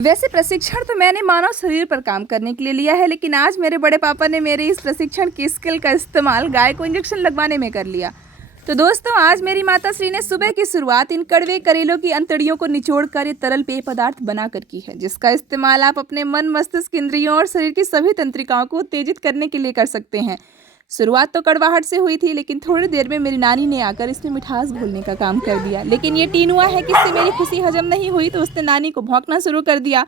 वैसे प्रशिक्षण तो मैंने मानव शरीर पर काम करने के लिए लिया है, लेकिन आज मेरे बड़े पापा ने मेरे इस प्रशिक्षण की स्किल का इस्तेमाल गाय को इंजेक्शन लगवाने में कर लिया। तो दोस्तों, आज मेरी माता श्री ने सुबह की शुरुआत इन कड़वे करेलों की अंतड़ियों को निचोड़कर ये तरल पेय पदार्थ बनाकर की है, जिसका इस्तेमाल आप अपने मन, मस्तिष्क, इंद्रियों और शरीर की सभी तंत्रिकाओं को उत्तेजित करने के लिए कर सकते हैं। शुरुआत तो कड़वाहट से हुई थी, लेकिन थोड़ी देर में मेरी नानी ने आकर इसमें मिठास घोलने का काम कर दिया। लेकिन ये टीनुआ है कि इससे मेरी खुशी हजम नहीं हुई, तो उसने नानी को भौंकना शुरू कर दिया।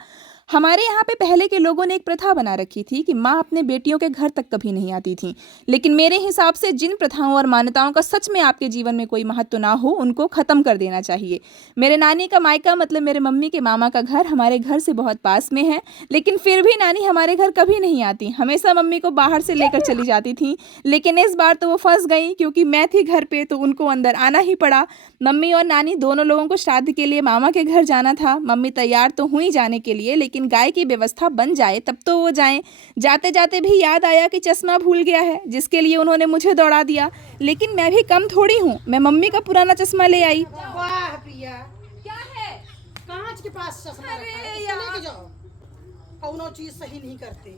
हमारे यहाँ पे पहले के लोगों ने एक प्रथा बना रखी थी कि माँ अपने बेटियों के घर तक कभी नहीं आती थी। लेकिन मेरे हिसाब से जिन प्रथाओं और मान्यताओं का सच में आपके जीवन में कोई महत्व ना हो, उनको खत्म कर देना चाहिए। मेरे नानी का मायका मतलब मेरे मम्मी के मामा का घर हमारे घर से बहुत पास में है, लेकिन फिर भी नानी हमारे घर कभी नहीं आती। हमेशा मम्मी को बाहर से लेकर चली जाती थी, लेकिन इस बार तो वो फंस गई क्योंकि मैं थी घर पे, तो उनको अंदर आना ही पड़ा। मम्मी और नानी दोनों लोगों को श्राद्ध के लिए मामा के घर जाना था। मम्मी तैयार तो हुई जाने के लिए, लेकिन गाय की व्यवस्था बन जाए तब तो वो जाएं। जाते जाते भी याद आया कि चश्मा भूल गया है, जिसके लिए उन्होंने मुझे दौड़ा दिया। लेकिन मैं भी कम थोड़ी हूँ, मैं मम्मी का पुराना चश्मा ले आई। वाह प्रिया, क्या है? कांच के पास चश्मा रखा है, इसको लेके जाओ। कौनो चीज सही नहीं करते।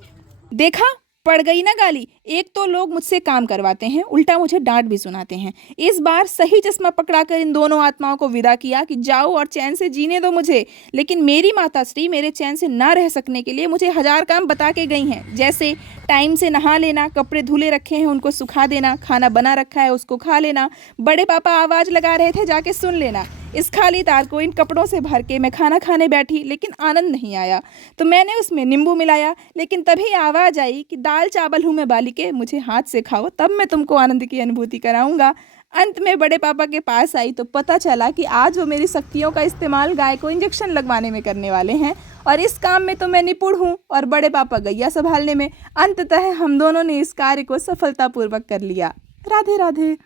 देखा, पड़ गई ना गाली। एक तो लोग मुझसे काम करवाते हैं, उल्टा मुझे डांट भी सुनाते हैं। इस बार सही चश्मा पकड़ाकर इन दोनों आत्माओं को विदा किया कि जाओ और चैन से जीने दो मुझे। लेकिन मेरी माताश्री मेरे चैन से ना रह सकने के लिए मुझे 1000 काम बता के गई हैं, जैसे टाइम से नहा लेना, कपड़े धुले रखे हैं उनको सुखा देना, खाना बना रखा है उसको खा लेना, बड़े पापा आवाज़ लगा रहे थे जाके सुन लेना। इस खाली तार को इन कपड़ों से भर के मैं खाना खाने बैठी, लेकिन आनंद नहीं आया, तो मैंने उसमें नींबू मिलाया। लेकिन तभी आवाज़ आई कि दाल चावल हूँ मैं बालिके, मुझे हाथ से खाओ, तब मैं तुमको आनंद की अनुभूति कराऊंगा। अंत में बड़े पापा के पास आई तो पता चला कि आज वो मेरी शक्तियों का इस्तेमाल गाय को इंजेक्शन लगवाने में करने वाले हैं, और इस काम में तो मैं निपुण हूँ और बड़े पापा गैया संभालने में। अंततः हम दोनों ने इस कार्य को सफलतापूर्वक कर लिया। राधे राधे।